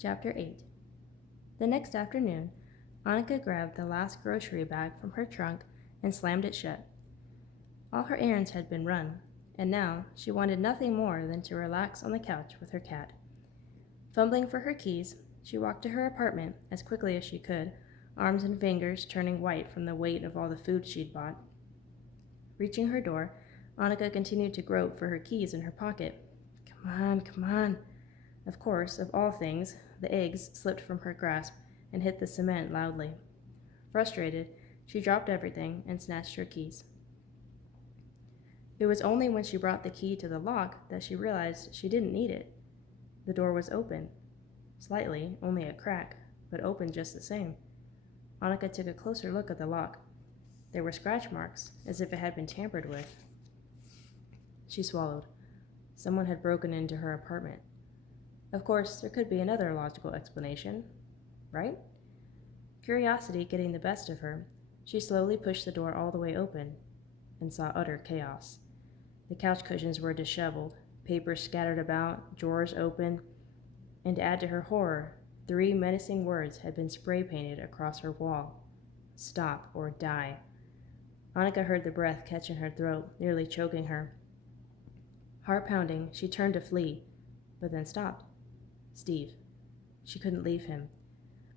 Chapter 8. The next afternoon, Annika grabbed the last grocery bag from her trunk and slammed it shut. All her errands had been run, and now she wanted nothing more than to relax on the couch with her cat. Fumbling for her keys, she walked to her apartment as quickly as she could, arms and fingers turning white from the weight of all the food she'd bought. Reaching her door, Annika continued to grope for her keys in her pocket. Come on, come on. Of course, of all things, the eggs slipped from her grasp and hit the cement loudly. Frustrated, she dropped everything and snatched her keys. It was only when she brought the key to the lock that she realized she didn't need it. The door was open. Slightly, only a crack, but open just the same. Annika took a closer look at the lock. There were scratch marks, as if it had been tampered with. She swallowed. Someone had broken into her apartment. Of course, there could be another logical explanation, right? Curiosity getting the best of her, she slowly pushed the door all the way open and saw utter chaos. The couch cushions were disheveled, papers scattered about, drawers open, and to add to her horror, 3 menacing words had been spray painted across her wall. Stop or die. Annika heard the breath catch in her throat, nearly choking her. Heart pounding, she turned to flee, but then stopped. Steve. She couldn't leave him.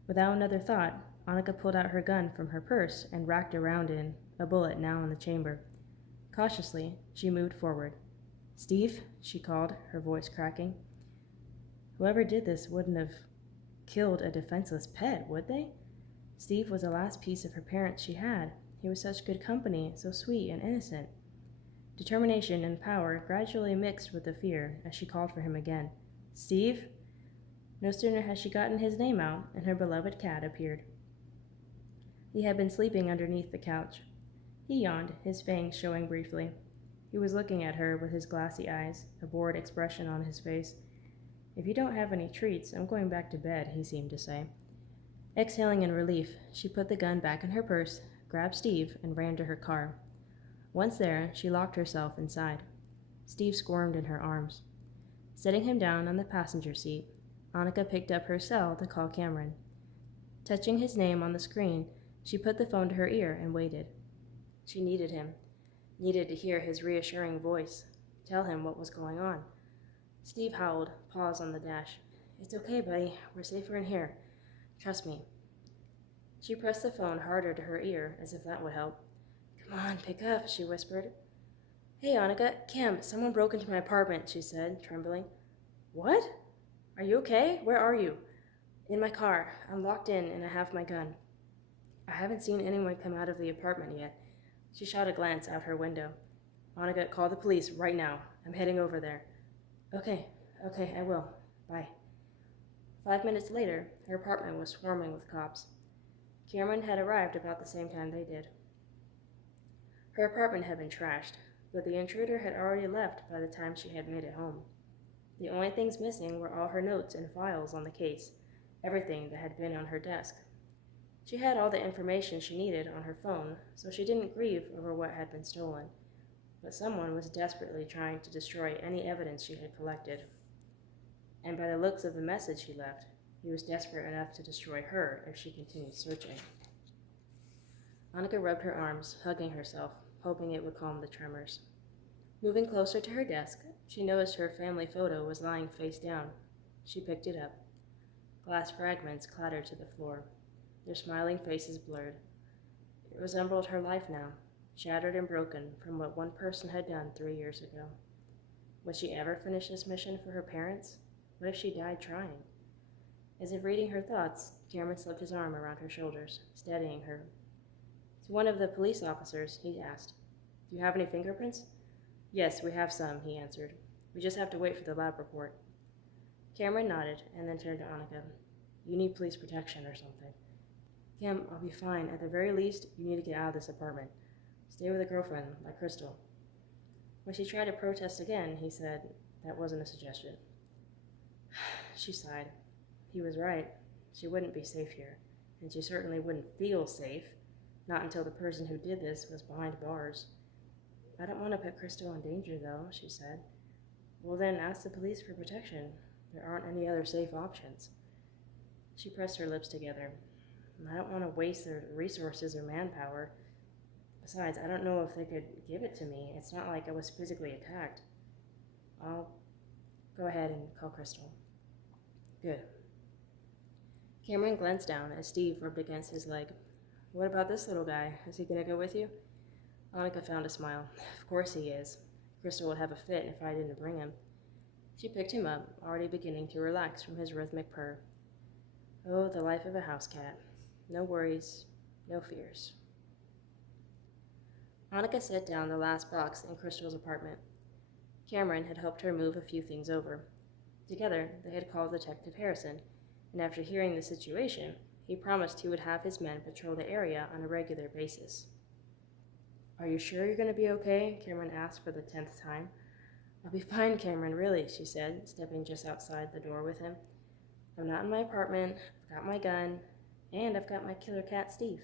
Without another thought, Annika pulled out her gun from her purse and racked around in, a bullet now in the chamber. Cautiously, she moved forward. Steve, she called, her voice cracking. Whoever did this wouldn't have killed a defenseless pet, would they? Steve was the last piece of her parents she had. He was such good company, so sweet and innocent. Determination and power gradually mixed with the fear as she called for him again. Steve? No sooner had she gotten his name out, and her beloved cat appeared. He had been sleeping underneath the couch. He yawned, his fangs showing briefly. He was looking at her with his glassy eyes, a bored expression on his face. If you don't have any treats, I'm going back to bed, he seemed to say. Exhaling in relief, she put the gun back in her purse, grabbed Steve, and ran to her car. Once there, she locked herself inside. Steve squirmed in her arms. Setting him down on the passenger seat, Annika picked up her cell to call Cameron. Touching his name on the screen, she put the phone to her ear and waited. She needed him, needed to hear his reassuring voice, tell him what was going on. Steve howled, paused on the dash. It's okay, buddy. We're safer in here. Trust me. She pressed the phone harder to her ear, as if that would help. Come on, pick up, she whispered. Hey, Annika, Cam, someone broke into my apartment, she said, trembling. What? Are you okay? Where are you? In my car. I'm locked in and I have my gun. I haven't seen anyone come out of the apartment yet. She shot a glance out her window. Annika, call the police right now. I'm heading over there. Okay, I will. Bye. 5 minutes later, her apartment was swarming with cops. Cameron had arrived about the same time they did. Her apartment had been trashed, but the intruder had already left by the time she had made it home. The only things missing were all her notes and files on the case, everything that had been on her desk. She had all the information she needed on her phone, so she didn't grieve over what had been stolen. But someone was desperately trying to destroy any evidence she had collected. And by the looks of the message he left, he was desperate enough to destroy her if she continued searching. Annika rubbed her arms, hugging herself, hoping it would calm the tremors. Moving closer to her desk, she noticed her family photo was lying face down. She picked it up. Glass fragments clattered to the floor, their smiling faces blurred. It resembled her life now, shattered and broken from what one person had done 3 years ago. Would she ever finish this mission for her parents? What if she died trying? As if reading her thoughts, Cameron slipped his arm around her shoulders, steadying her. To one of the police officers, he asked, Do you have any fingerprints? Yes, we have some, he answered. We just have to wait for the lab report. Cameron nodded and then turned to Annika. You need police protection or something. Cam, I'll be fine. At the very least, you need to get out of this apartment. Stay with a girlfriend, like Crystal. When she tried to protest again, he said, That wasn't a suggestion. She sighed. He was right. She wouldn't be safe here, and she certainly wouldn't feel safe, not until the person who did this was behind bars. I don't want to put Crystal in danger, though, she said. Well, then ask the police for protection. There aren't any other safe options. She pressed her lips together. I don't want to waste their resources or manpower. Besides, I don't know if they could give it to me. It's not like I was physically attacked. I'll go ahead and call Crystal. Good. Cameron glanced down as Steve rubbed against his leg. What about this little guy? Is he gonna go with you? Annika found a smile. Of course he is. Crystal would have a fit if I didn't bring him. She picked him up, already beginning to relax from his rhythmic purr. Oh, the life of a house cat. No worries, no fears. Annika set down the last box in Crystal's apartment. Cameron had helped her move a few things over. Together, they had called Detective Harrison, and after hearing the situation, he promised he would have his men patrol the area on a regular basis. Are you sure you're going to be okay? Cameron asked for the 10th time. I'll be fine, Cameron, really, she said, stepping just outside the door with him. I'm not in my apartment, I've got my gun, and I've got my killer cat, Steve.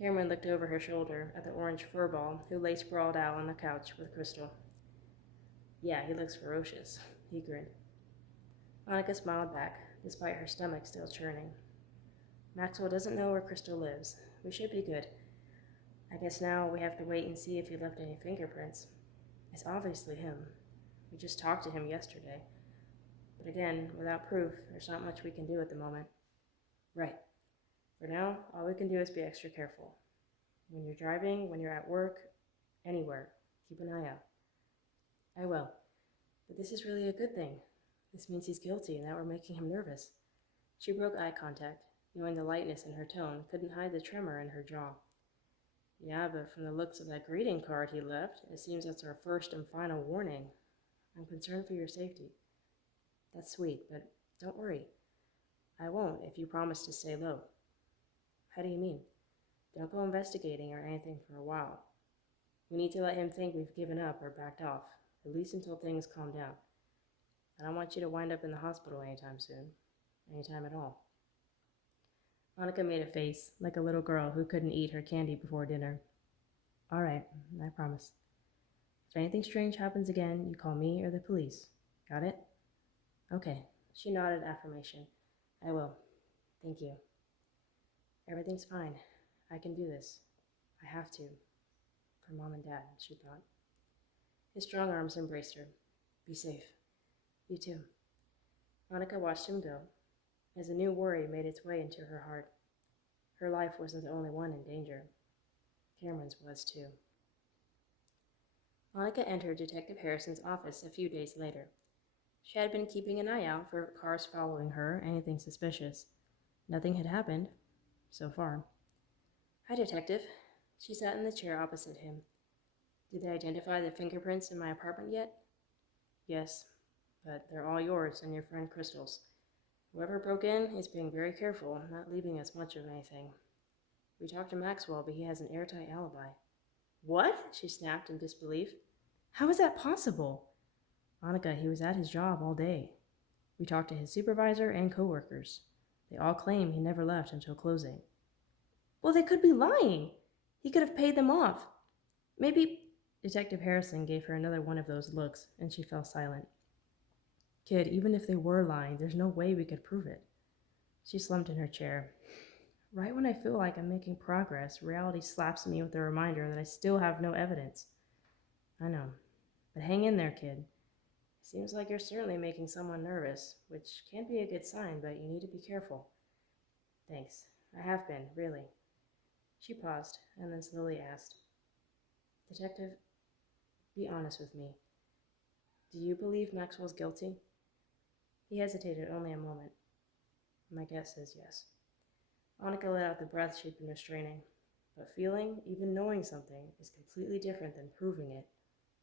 Cameron looked over her shoulder at the orange furball who lay sprawled out on the couch with Crystal. Yeah, he looks ferocious, he grinned. Annika smiled back, despite her stomach still churning. Maxwell doesn't know where Crystal lives. We should be good. I guess now we have to wait and see if he left any fingerprints. It's obviously him. We just talked to him yesterday. But again, without proof, there's not much we can do at the moment. Right. For now, all we can do is be extra careful. When you're driving, when you're at work, anywhere, keep an eye out. I will. But this is really a good thing. This means he's guilty and that we're making him nervous. She broke eye contact, knowing the lightness in her tone couldn't hide the tremor in her jaw. Yeah, but from the looks of that greeting card he left, it seems that's our first and final warning. I'm concerned for your safety. That's sweet, but don't worry. I won't if you promise to stay low. How do you mean? Don't go investigating or anything for a while. We need to let him think we've given up or backed off, at least until things calm down. I don't want you to wind up in the hospital anytime soon. Anytime at all. Annika made a face, like a little girl who couldn't eat her candy before dinner. All right, I promise. If anything strange happens again, you call me or the police. Got it? Okay. She nodded affirmation. I will. Thank you. Everything's fine. I can do this. I have to. For Mom and Dad, she thought. His strong arms embraced her. Be safe. You too. Annika watched him go, as a new worry made its way into her heart. Her life wasn't the only one in danger. Cameron's was too. Annika entered Detective Harrison's office a few days later. She had been keeping an eye out for cars following her, anything suspicious. Nothing had happened, so far. Hi, Detective. She sat in the chair opposite him. Did they identify the fingerprints in my apartment yet? Yes, but they're all yours and your friend Crystal's. Whoever broke in is being very careful, not leaving us much of anything. We talked to Maxwell, but he has an airtight alibi. What? She snapped in disbelief. How is that possible? Annika, he was at his job all day. We talked to his supervisor and coworkers. They all claim he never left until closing. Well, they could be lying. He could have paid them off. Maybe... Detective Harrison gave her another one of those looks, and she fell silent. Kid, even if they were lying, there's no way we could prove it. She slumped in her chair. Right when I feel like I'm making progress, reality slaps me with a reminder that I still have no evidence. I know. But hang in there, kid. It seems like you're certainly making someone nervous, which can't be a good sign, but you need to be careful. Thanks. I have been, really. She paused, and then slowly asked, Detective, be honest with me. Do you believe Maxwell's guilty? He hesitated only a moment. My guess is yes. Annika let out the breath she'd been restraining. But feeling, even knowing something, is completely different than proving it,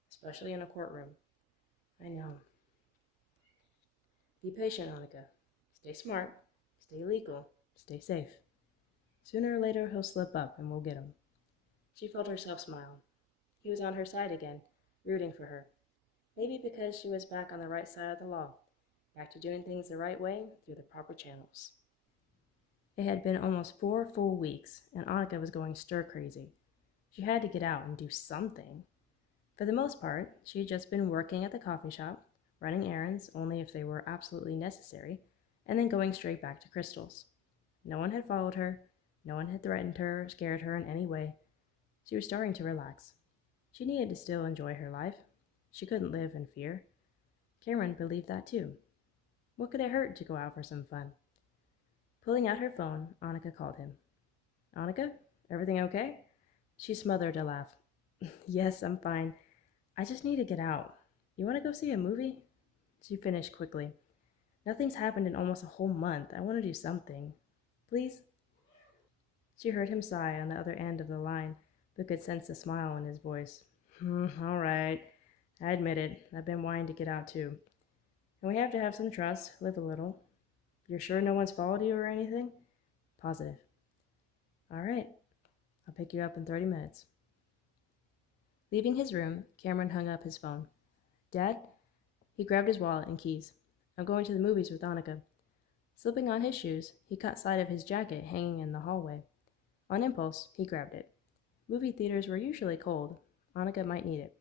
especially in a courtroom. I know. Be patient, Annika. Stay smart, stay legal, stay safe. Sooner or later he'll slip up and we'll get him. She felt herself smile. He was on her side again, rooting for her. Maybe because she was back on the right side of the law, back to doing things the right way through the proper channels. It had been almost 4 full weeks, and Annika was going stir-crazy. She had to get out and do something. For the most part, she had just been working at the coffee shop, running errands only if they were absolutely necessary, and then going straight back to Crystal's. No one had followed her, no one had threatened her or scared her in any way. She was starting to relax. She needed to still enjoy her life. She couldn't live in fear. Cameron believed that too. What could it hurt to go out for some fun? Pulling out her phone, Annika called him. Annika, everything okay? She smothered a laugh. Yes, I'm fine. I just need to get out. You want to go see a movie? She finished quickly. Nothing's happened in almost a whole month. I want to do something. Please? She heard him sigh on the other end of the line, but could sense the smile in his voice. All right. I admit it. I've been wanting to get out too. And we have to have some trust, live a little. You're sure no one's followed you or anything? Positive. All right. I'll pick you up in 30 minutes. Leaving his room, Cameron hung up his phone. Dad? He grabbed his wallet and keys. I'm going to the movies with Annika. Slipping on his shoes, he caught sight of his jacket hanging in the hallway. On impulse, he grabbed it. Movie theaters were usually cold. Annika might need it.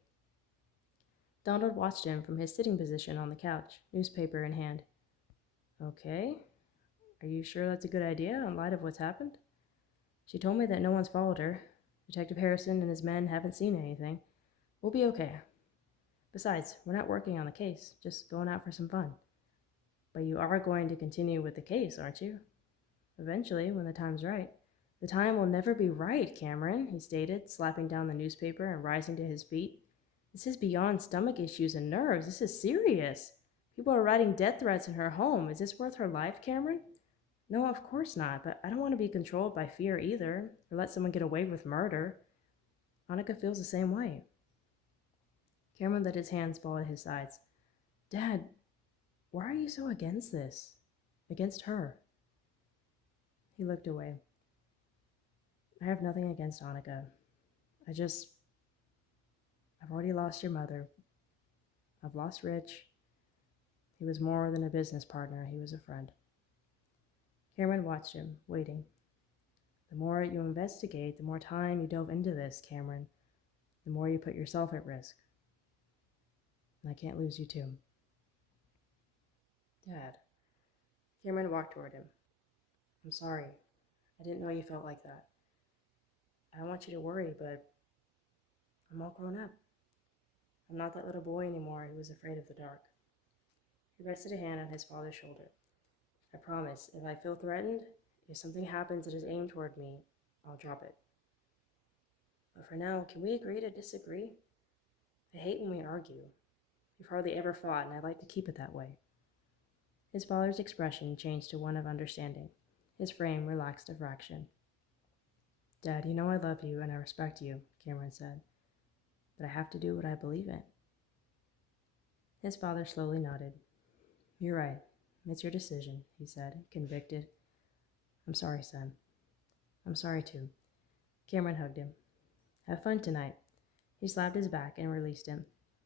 Donald watched him from his sitting position on the couch, newspaper in hand. Okay. Are you sure that's a good idea in light of what's happened? She told me that no one's followed her. Detective Harrison and his men haven't seen anything. We'll be okay. Besides, we're not working on the case, just going out for some fun. But you are going to continue with the case, aren't you? Eventually, when the time's right. The time will never be right, Cameron, he stated, slapping down the newspaper and rising to his feet. This is beyond stomach issues and nerves. This is serious. People are writing death threats in her home. Is this worth her life, Cameron? No, of course not, but I don't want to be controlled by fear either, or let someone get away with murder. Annika feels the same way. Cameron let his hands fall at his sides. Dad, why are you so against this? Against her? He looked away. I have nothing against Annika. I've already lost your mother. I've lost Rich. He was more than a business partner. He was a friend. Cameron watched him, waiting. The more you investigate, the more time you delve into this, Cameron, the more you put yourself at risk. And I can't lose you too. Dad. Cameron walked toward him. I'm sorry. I didn't know you felt like that. I don't want you to worry, but I'm all grown up. I'm not that little boy anymore who was afraid of the dark. He rested a hand on his father's shoulder. I promise, if I feel threatened, if something happens that is aimed toward me, I'll drop it. But for now, can we agree to disagree? I hate when we argue. We've hardly ever fought, and I'd like to keep it that way. His father's expression changed to one of understanding. His frame relaxed a fraction. Dad, you know I love you and I respect you, Cameron said. But I have to do what I believe in. His father slowly nodded. You're right. It's your decision, he said, convicted. I'm sorry, son. I'm sorry, too. Cameron hugged him. Have fun tonight. He slapped his back and released him.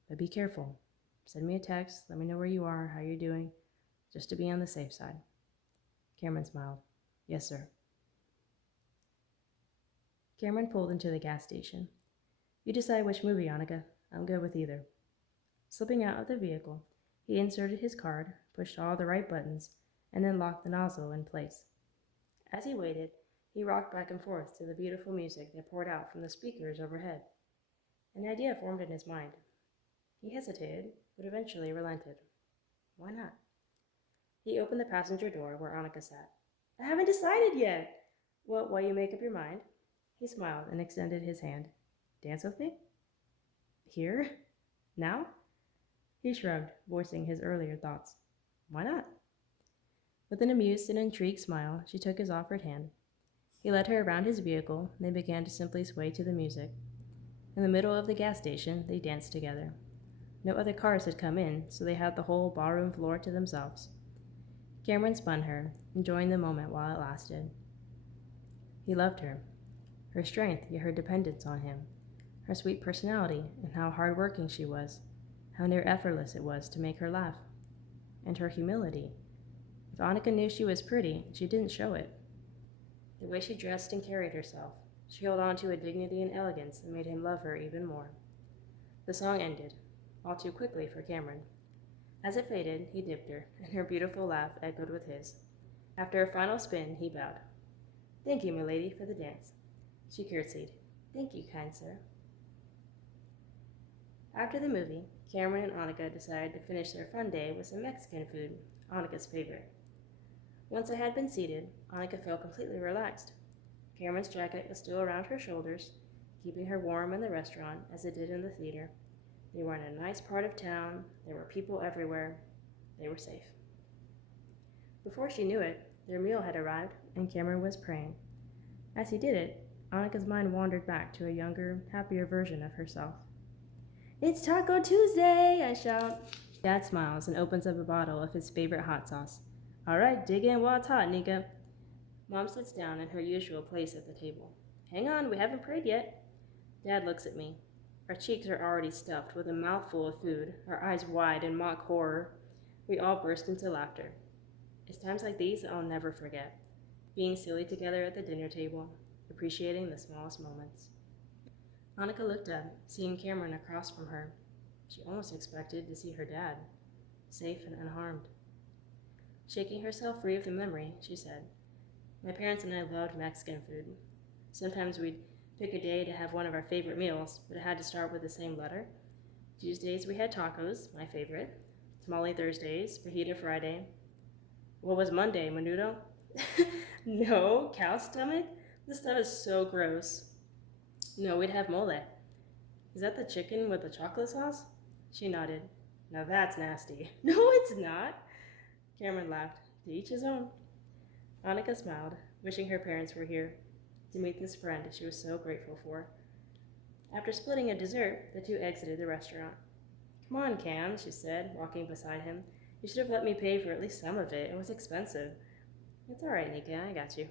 But be careful. Send me a text. Let me know where you are, how you're doing, just to be on the safe side. Cameron smiled. Yes, sir. Cameron pulled into the gas station. You decide which movie, Annika. I'm good with either. Slipping out of the vehicle, he inserted his card, pushed all the right buttons, and then locked the nozzle in place. As he waited, he rocked back and forth to the beautiful music that poured out from the speakers overhead. An idea formed in his mind. He hesitated, but eventually relented. Why not? He opened the passenger door where Annika sat. I haven't decided yet. Well, while you make up your mind. He smiled and extended his hand. Dance with me? Here? Now? He shrugged, voicing his earlier thoughts. Why not? With an amused and intrigued smile, she took his offered hand. He led her around his vehicle, and they began to simply sway to the music. In the middle of the gas station, they danced together. No other cars had come in, so they had the whole ballroom floor to themselves. Cameron spun her, enjoying the moment while it lasted. He loved her. Her strength, yet her dependence on him. Her sweet personality, and how hard-working she was. How near effortless it was to make her laugh. And her humility. If Annika knew she was pretty, she didn't show it. The way she dressed and carried herself, she held on to a dignity and elegance that made him love her even more. The song ended, all too quickly for Cameron. As it faded, he dipped her, and her beautiful laugh echoed with his. After a final spin, he bowed. "Thank you, milady, for the dance." She curtsied. "Thank you, kind sir." After the movie, Cameron and Annika decided to finish their fun day with some Mexican food, Annika's favorite. Once they had been seated, Annika felt completely relaxed. Cameron's jacket was still around her shoulders, keeping her warm in the restaurant as it did in the theater. They were in a nice part of town. There were people everywhere. They were safe. Before she knew it, their meal had arrived, and Cameron was praying. As he did it, Annika's mind wandered back to a younger, happier version of herself. "It's Taco Tuesday!" I shout. Dad smiles and opens up a bottle of his favorite hot sauce. "All right, dig in while it's hot, Nika." Mom sits down in her usual place at the table. "Hang on, we haven't prayed yet." Dad looks at me. Our cheeks are already stuffed with a mouthful of food, our eyes wide in mock horror. We all burst into laughter. It's times like these that I'll never forget. Being silly together at the dinner table, appreciating the smallest moments. Annika looked up, seeing Cameron across from her. She almost expected to see her dad, safe and unharmed. Shaking herself free of the memory, she said, "My parents and I loved Mexican food. Sometimes we'd pick a day to have one of our favorite meals, but it had to start with the same letter. Tuesdays we had tacos, my favorite. Tamale Thursdays, fajita Friday. What was Monday, menudo?" "No, cow stomach? This stuff is so gross." "No, we'd have mole." "Is that the chicken with the chocolate sauce?" She nodded. "Now that's nasty." "No, it's not." Cameron laughed. To each his own. Annika smiled, wishing her parents were here to meet this friend she was so grateful for. After splitting a dessert, the two exited the restaurant. "Come on, Cam," she said, walking beside him. "You should have let me pay for at least some of it. It was expensive." "It's all right, Nika. I got you."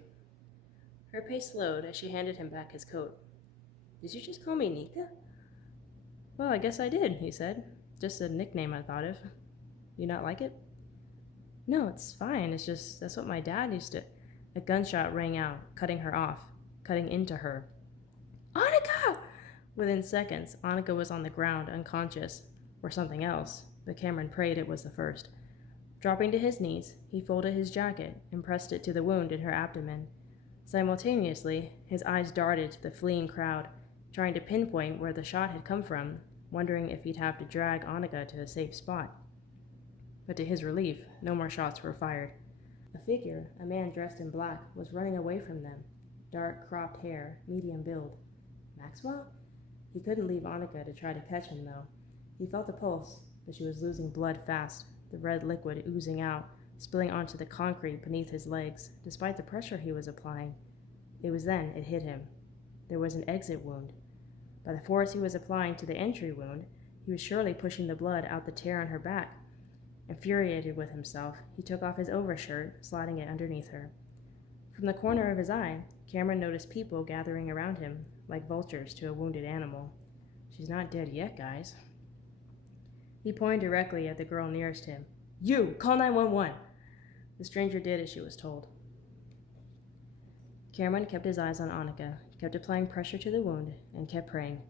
Her pace slowed as she handed him back his coat. "Did you just call me Nika?" "Well, I guess I did," he said. "Just a nickname I thought of. You not like it?" "No, it's fine. It's just that's what my dad used to." A gunshot rang out, cutting her off, cutting into her. "Annika!" Within seconds, Annika was on the ground, unconscious, or something else, but Cameron prayed it was the first. Dropping to his knees, he folded his jacket and pressed it to the wound in her abdomen. Simultaneously, his eyes darted to the fleeing crowd, trying to pinpoint where the shot had come from, wondering if he'd have to drag Annika to a safe spot. But to his relief, no more shots were fired. A figure, a man dressed in black, was running away from them. Dark, cropped hair, medium build. Maxwell? He couldn't leave Annika to try to catch him, though. He felt the pulse, but she was losing blood fast, the red liquid oozing out, spilling onto the concrete beneath his legs, despite the pressure he was applying. It was then it hit him. There was an exit wound. By the force he was applying to the entry wound, he was surely pushing the blood out the tear on her back. Infuriated with himself, he took off his overshirt, sliding it underneath her. From the corner of his eye, Cameron noticed people gathering around him, like vultures to a wounded animal. "She's not dead yet, guys." He pointed directly at the girl nearest him. "You! Call 911!" The stranger did as she was told. Cameron kept his eyes on Annika, kept applying pressure to the wound, and kept praying.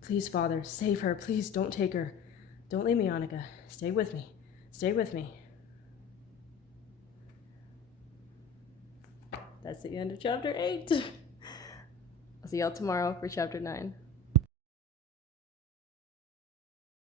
"Please, Father, save her. Please, don't take her. Don't leave me, Annika. Stay with me. Stay with me." That's the end of chapter 8. I'll see y'all tomorrow for chapter 9.